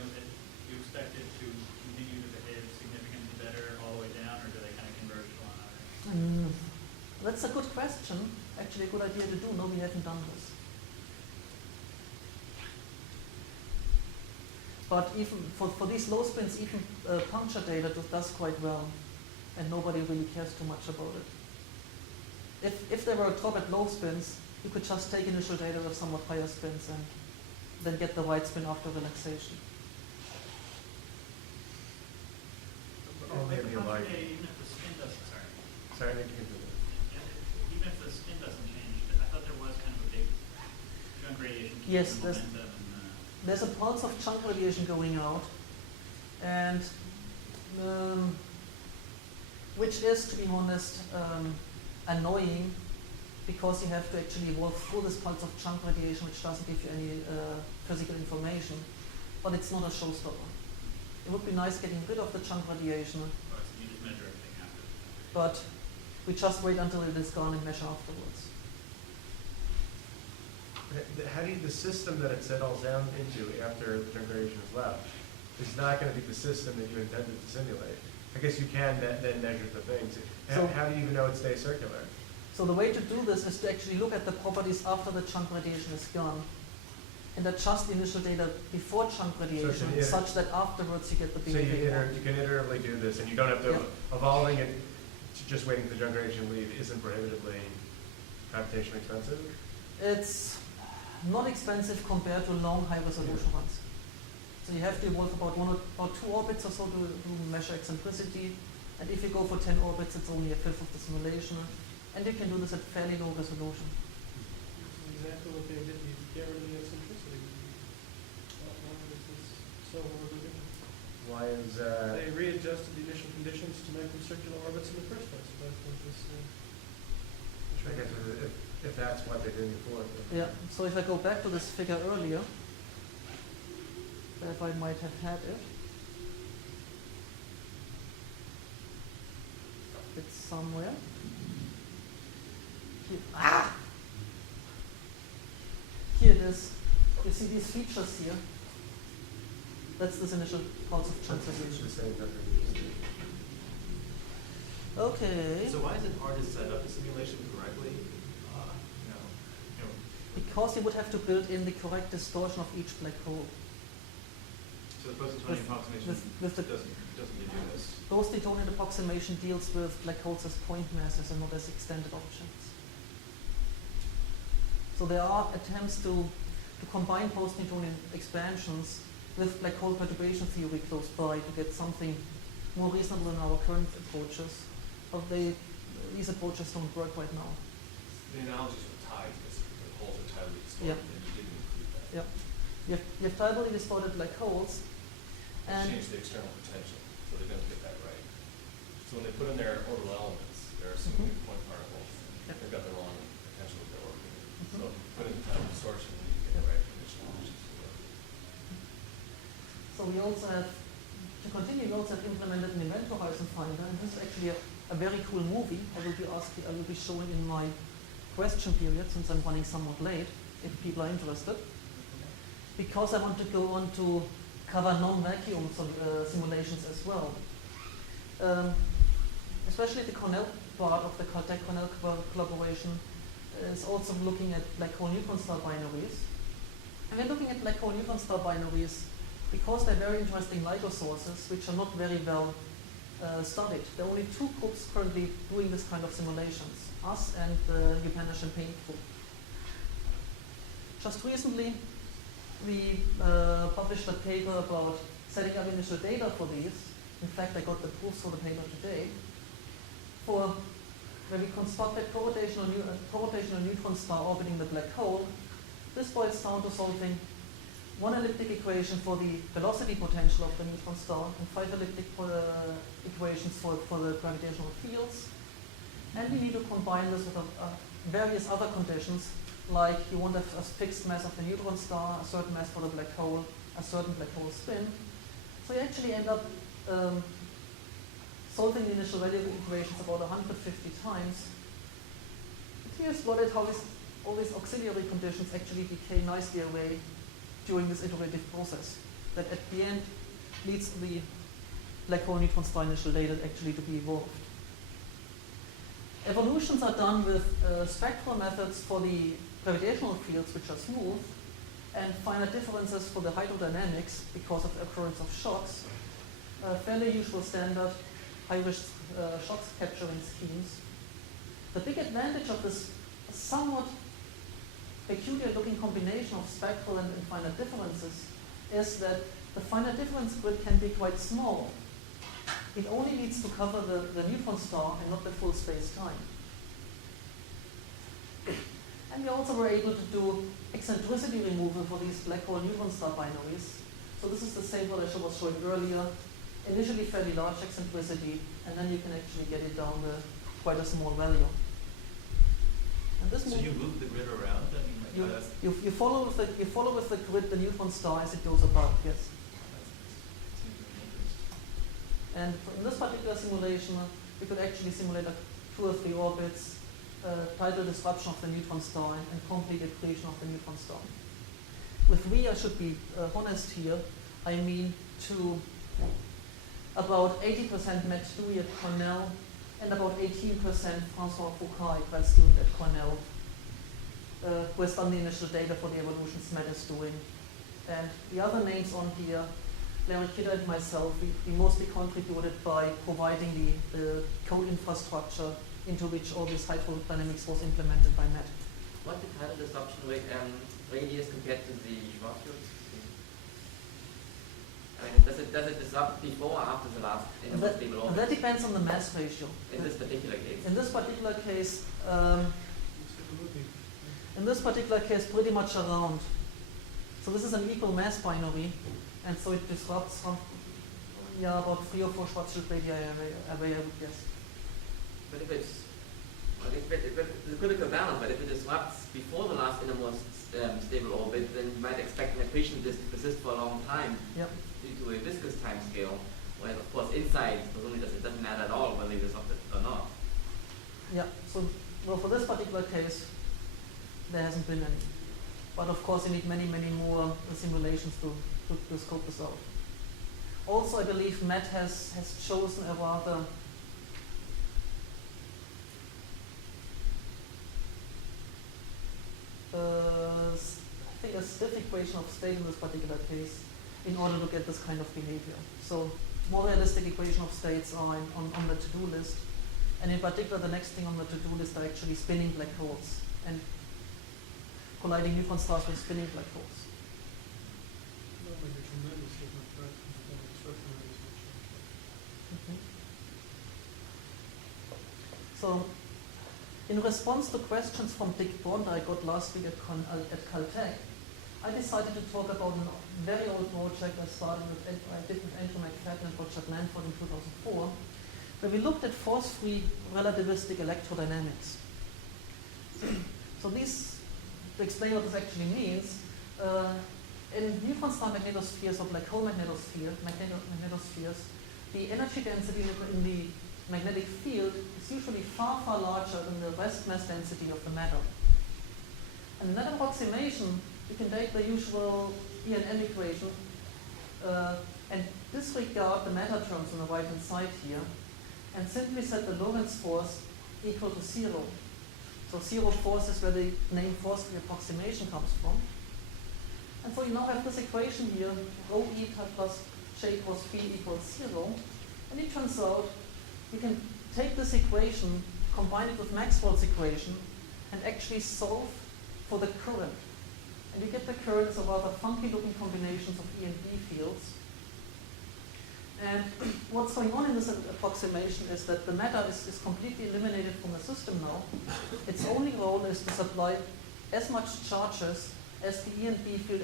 know that you expect it to continue to behave significantly better all the way down, or do they kind of converge to one another? That's a good question. Actually, a good idea to do. No, we haven't done this. But even for these low spins, even puncture data does quite well, and nobody really cares too much about it. If there were a drop at low spins, you could just take initial data with somewhat higher spins and then get the right spin after relaxation. Only if you like. Even if the spin doesn't, Sorry, I think you can do that. even if the spin doesn't change, I thought there was kind of a big chunk radiation. Yes, Momentum there's a pulse of chunk radiation going out, and which is, to be honest, annoying, because you have to actually walk through this pulse of chunk radiation, which doesn't give you any physical information, but it's not a showstopper. It would be nice getting rid of the chunk radiation, so you just measure everything after. but we just wait until it is gone and measure afterwards. How do you, the system that it settles down into after the chunk radiation is left is not going to be the system that you intended to simulate. I guess you can then measure the things. So- How do you even know it stays circular? So the way to do this is to actually look at the properties after the chunk radiation is gone, and adjust the initial data before chunk radiation, iter- such that afterwards you get the So behavior. you can iteratively do this, and you don't have to, Yeah. evolving it to just waiting for the chunk radiation to leave isn't prohibitively computationally expensive? It's not expensive compared to long high resolution ones. So you have to evolve about 2 orbits or so to measure eccentricity, and if you go for 10 orbits, it's only a fifth of the simulation, and you can do this at fairly low resolution. Exactly what they did, you get rid of the eccentricity. Why is this so horribly different? Why is, They readjusted the initial conditions to make them circular orbits in the first place. That's what this, I guess if that's what they're doing before. Yeah, so if I go back to this figure earlier, if I might have had it, it's somewhere. Here. Here it is. You see these features here? That's this initial pulse of chunk It's the radiation. same chunk radiation. Okay. So why is it hard to set up a simulation correctly? Because you would have to build in the correct distortion of each black hole. So the post-Newtonian approximation with the doesn't give you this. Post-Newtonian approximation deals with black holes as point masses and not as extended objects. So there are attempts to combine post-Newtonian expansions with black hole perturbation theory close by to get something more reasonable than our current approaches. But these approaches don't work right now. The analogies with tides, basically, the holes are tidally distorted, Yeah. and you didn't include that. Yeah. You have tidally distorted black holes, and Change the external potential, so they're going to get that right. So when they put in their orbital elements, they're assuming point particles. Yep. They've got the wrong potential that they're orbiting. Mhm. So if you put in the tidal distortion, then you get the right condition. so we also have, to continue, we also have implemented an event horizon finder, and this is actually a very cool movie. I will be showing in my question period, since I'm running somewhat late, if people are interested. Because I want to go on to cover non-vacuum simulations as well. Especially the Cornell part of the Caltech-Cornell collaboration is also looking at black hole neutron star binaries. And we're looking at black hole neutron star binaries because they're very interesting LIGO sources which are not very well studied. There are only two groups currently doing this kind of simulations, us and the Japan-Champaign group. Just recently, we published a paper about setting up initial data for these. In fact, I got the proofs for the paper today. For where we constructed co-rotational neutron star orbiting the black hole. This boils down to solving one elliptic equation for the velocity potential of the neutron star and 5 elliptic equations for the gravitational fields. And we need to combine this with various other conditions, like you want a fixed mass of the neutron star, a certain mass for the black hole, a certain black hole spin. So you actually end up solving the initial value equations about 150 times. But here's how all these auxiliary conditions actually decay nicely away during this iterative process that at the end leads to the black hole neutron star initial data actually to be evolved. Evolutions are done with spectral methods for the gravitational fields, which are smooth, and finite differences for the hydrodynamics because of the occurrence of shocks. Fairly usual standard high-risk shocks capturing schemes. The big advantage of this somewhat peculiar-looking combination of spectral and finite differences is that the finite difference grid can be quite small. It only needs to cover the neutron star and not the full space-time. And we also were able to do eccentricity removal for these black hole neutron star binaries. So this is the same what I was showing earlier. Initially fairly large eccentricity, and then you can actually get it down to quite a small value. And this So you move the grid around? I mean, like you follow with the grid the neutron star as it goes about, yes. And in this particular simulation, we could actually simulate like 2 or 3 orbits, tidal disruption of the neutron star, and complete accretion of the neutron star. With we, I should be honest here, I mean to about 80% Matt Dewey at Cornell, and about 18% François Foucault, grad student at Cornell, who has done the initial data for the evolutions Matt is doing. And the other names on here, Larry Kidder and myself, we mostly contributed by providing the code infrastructure into which all this hydrodynamics was implemented by Matt. What's the tidal disruption rate radius compared to the Schwarzschild? I mean, does it disrupt before or after the last stable orbit? That depends on the mass ratio. In this particular case? In this particular case, pretty much around. So this is an equal mass binary, and so it disrupts from about 3 or 4 Schwarzschild radii away, I would guess. But if it's a critical balance, but if it disrupts before the last innermost stable orbit, then you might expect an accretion disk to persist for a long time. Yep. Due to a viscous time scale, whereas of course inside it doesn't matter at all whether you disrupt it or not. Yeah, so well, for this particular case, there hasn't been any. But of course you need many, many more simulations to scope this out. Also, I believe Matt has chosen a rather I think a stiff equation of state in this particular case in order to get this kind of behavior. So more realistic equation of states are on the to-do list. And in particular, the next thing on the to-do list are actually spinning black holes and colliding neutron stars with spinning black holes. That would be tremendous. statement, right? And then instruction numbers will change. So, in response to questions from Dick Bond I got last week at Caltech, I decided to talk about a very old project I started with. I did with Andrew McFadden and Roger Blanford in 2004, where we looked at force-free relativistic electrodynamics. So to explain what this actually means, in neutron star magnetospheres or black hole magnetospheres, the energy density in the magnetic field is usually far, far larger than the rest mass density of the matter. And in that approximation, we can take the usual E&M equation and disregard the matter terms on the right-hand side here, and simply set the Lorentz force equal to 0. So 0 force is where the name force-free approximation comes from. And so you now have this equation here, rho eta plus j cos phi equals 0. And it turns out you can take this equation, combine it with Maxwell's equation, and actually solve for the current. And you get the currents of rather funky-looking combinations of E and B fields. And what's going on in this approximation is that the matter is completely eliminated from the system now. Its only role is to supply as much charges as the E and B field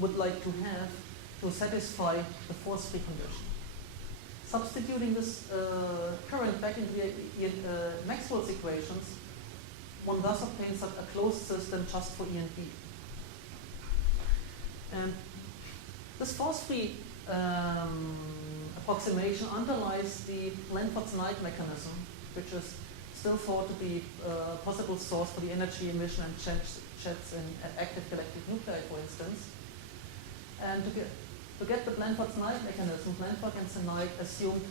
would like to have to satisfy the force-free condition. Substituting this current back into Maxwell's equations, one thus obtains a closed system just for E and B. And this force-free approximation underlies the Blanford-Knight mechanism, which is still thought to be a possible source for the energy emission and jets in active galactic nuclei, for instance. And to get the Blanford-Knight mechanism, Blanford and Knight assumed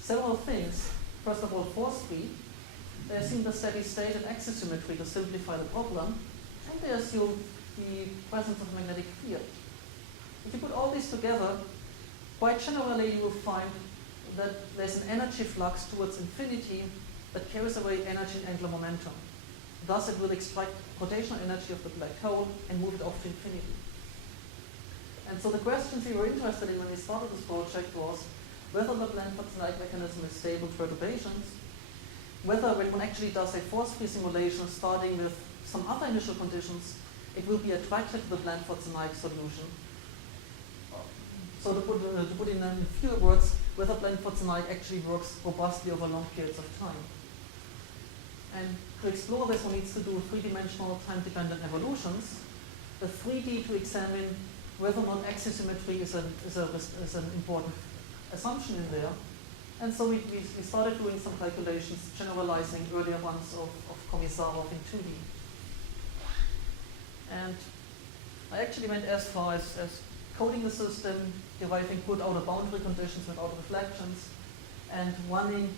several things. First of all, force-free. They assumed the steady state and axisymmetry to simplify the problem, and they assumed the presence of a magnetic field. If you put all these together, quite generally you will find that there's an energy flux towards infinity that carries away energy and angular momentum. Thus it will extract rotational energy of the black hole and move it off to infinity. And so the questions we were interested in when we started this project was whether the Blanford-Knight mechanism is stable to perturbations, whether when one actually does a force-free simulation starting with some other initial conditions, it will be attracted to the Blanford-Knight solution. So to put in a few words, whether Blanford-Knight actually works robustly over long periods of time. And to explore this, one needs to do three-dimensional time-dependent evolutions, the 3D to examine whether or not axisymmetry is an important assumption in there. And so we started doing some calculations generalizing earlier ones of Komisarov in 2D. And I actually went as far as coding the system, deriving good outer boundary conditions with outer reflections, and running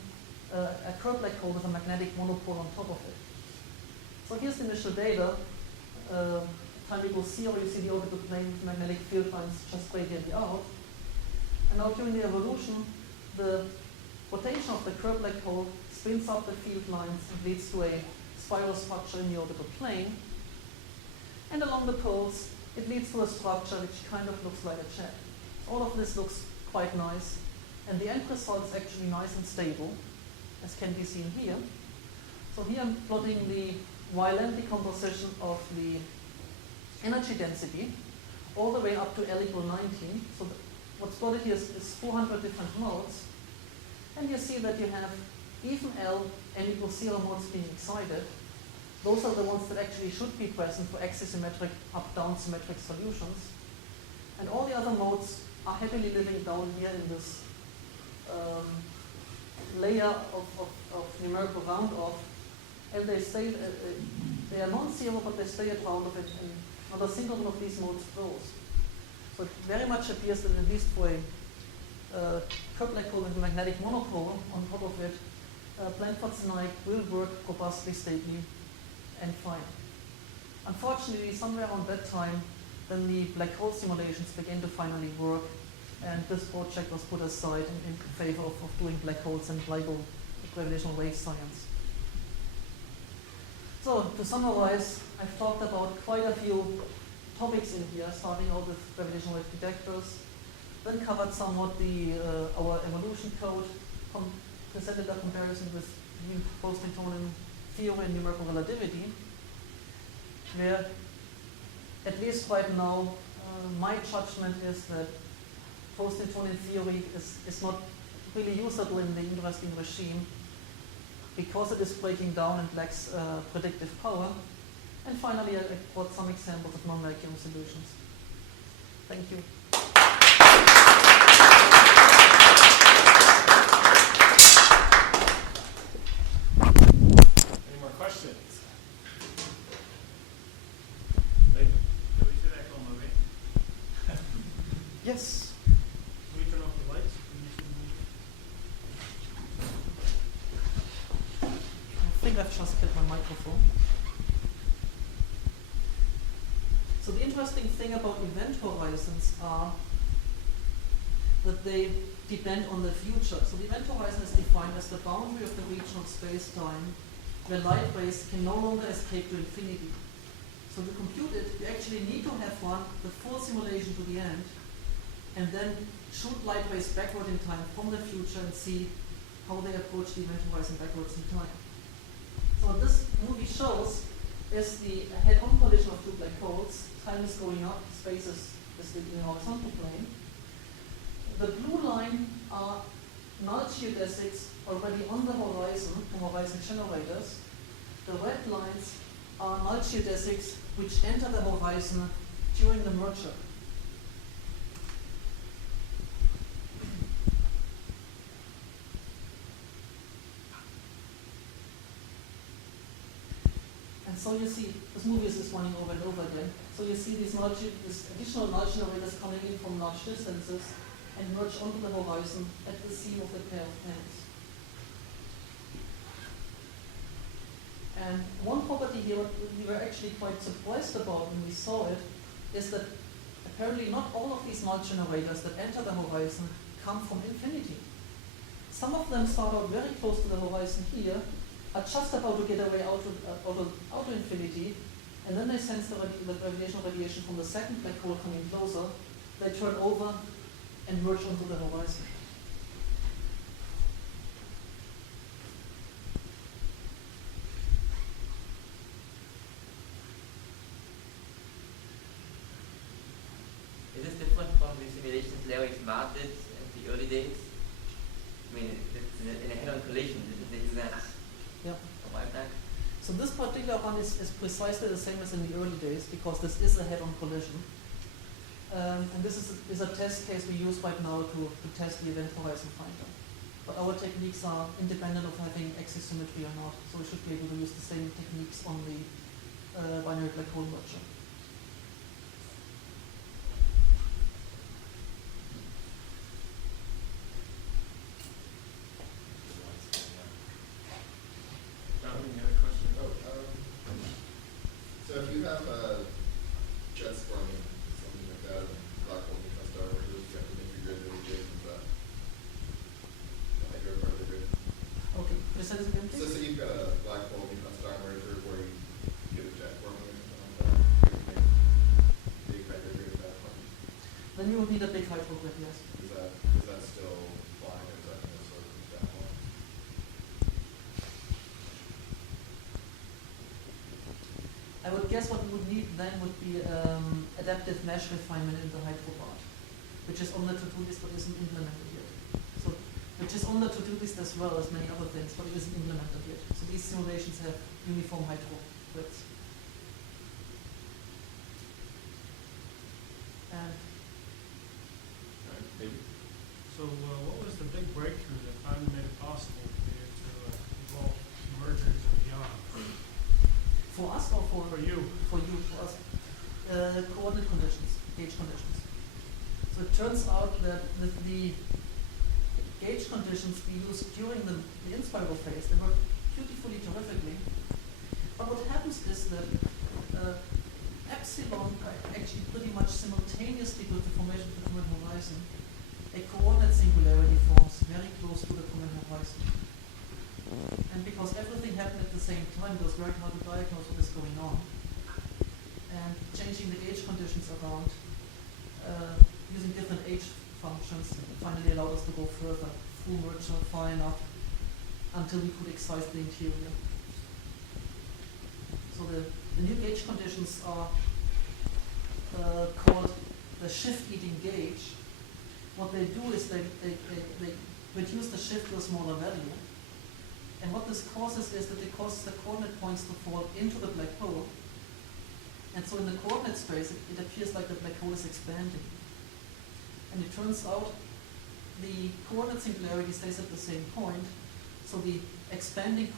a curved black hole with a magnetic monopole on top of it. So here's the initial data. Time equals 0, you see the orbital plane with magnetic field lines just radially out. And now during the evolution, the rotation of the curved black hole spins up the field lines and leads to a spiral structure in the orbital plane. And along the poles, it leads to a structure which kind of looks like a jet. All of this looks quite nice, and the end result is actually nice and stable, as can be seen here. So here I'm plotting the YLM decomposition of the energy density all the way up to L equal 19. So what's plotted here is 400 different modes. And you see that you have even L, N equals 0 modes being excited. Those are the ones that actually should be present for axisymmetric up-down symmetric solutions. And all the other modes are happily living down here in this layer of numerical round-off. And they stay, they are non-zero, but they stay at round of it, and not a single one of these modes grows. So it very much appears that at least for a curved black hole with a magnetic monopole on top of it, Blanford-Knight will work robustly, stably, and fine. Unfortunately, somewhere around that time, then the black hole simulations began to finally work, and this project was put aside in favor of doing black holes and LIGO gravitational wave science. So, to summarize, I've talked about quite a few topics in here, starting out with gravitational wave detectors, then covered somewhat our evolution code, presented a comparison between post-Newtonian theory and numerical relativity, where at least right now my judgment is that post-Newtonian theory is not really usable in the interesting regime because it is breaking down and lacks predictive power. And finally, I brought some examples of non-vacuum solutions. Thank you. Any more questions? Did we see that cool movie? Yes. Can we turn off the lights? Can you see the movie? I think I've just killed my microphone. So the interesting thing about event horizons are that they depend on the future. So the event horizon is defined as the boundary of the region of space-time where light rays can no longer escape to infinity. So to compute it, you actually need to have run the full simulation to the end and then shoot light rays backward in time from the future and see how they approach the event horizon backwards in time. So what this movie shows is the head-on collision of two black holes. Time is going up, space is in the horizontal plane. The blue line are null geodesics already on the horizon from horizon generators. The red lines are null geodesics which enter the horizon during the merger. And so you see, this movie is running over and over again. So you see these additional null generators coming in from large distances and merge onto the horizon at the seam of the pair of planes. And one property here that we were actually quite surprised about when we saw it is that apparently not all of these null generators that enter the horizon come from infinity. Some of them start out very close to the horizon here, are just about to get away out to infinity, and then they sense the gravitational radiation from the second black hole coming closer. They turn over and merge onto the horizon. Is this different from the simulations Larry Smart did in the early days? I mean, it's in a head-on collision, isn't that Yeah. a while back? So this particular one is precisely the same as in the early days because this is a head-on collision. And this is a test case we use right now to test the event horizon finder. But our techniques are independent of having axis symmetry or not, so we should be able to use the same techniques on the binary black hole merger. John, any other question? So if you have jets forming, something like that, black hole neutron star mergers, you have to make your grid really big with the hydro part of the grid. Okay, could you say this again, So please? say you've got a black hole neutron star merger where you get a jet forming or something like that, you have to make big hydro grid at that point. Then you will need a big hydro grid, yes. Is that still flying or is that going to sort of come down? I would guess what we would need then would be adaptive mesh refinement in the hydro part, which is on the to-do list but isn't implemented yet. So, which is on the to-do list as well as many other things, but it isn't implemented yet. So these simulations have uniform hydro grids. And Maybe. So what was the big breakthrough that finally made it possible for you to evolve mergers and beyond? for us or for you? For us. Coordinate conditions, gauge conditions. So it turns out that with the gauge conditions we used during the in-spiral phase, they work beautifully, terrifically. But what happens is that epsilon actually pretty much simultaneously with the formation of the common horizon, a coordinate singularity forms very close to the common horizon. And because everything happened at the same time, it was very hard to diagnose what is going on. And changing the gauge conditions around, using different H functions finally allowed us to go further through merger far enough until we could excise the interior. So the new gauge conditions are called the shift-eating gauge. What they do is they reduce the shift to a smaller value. And what this causes is that it causes the coordinate points to fall into the black hole. And so in the coordinate space, it appears like the black hole is expanding. And it turns out the coordinate singularity stays at the same point. So the expanding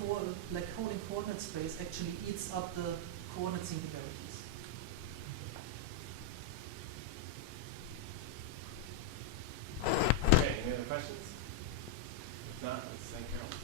black hole in coordinate space actually eats up the coordinate singularities. Okay, any other questions? If not, let's thank Harald.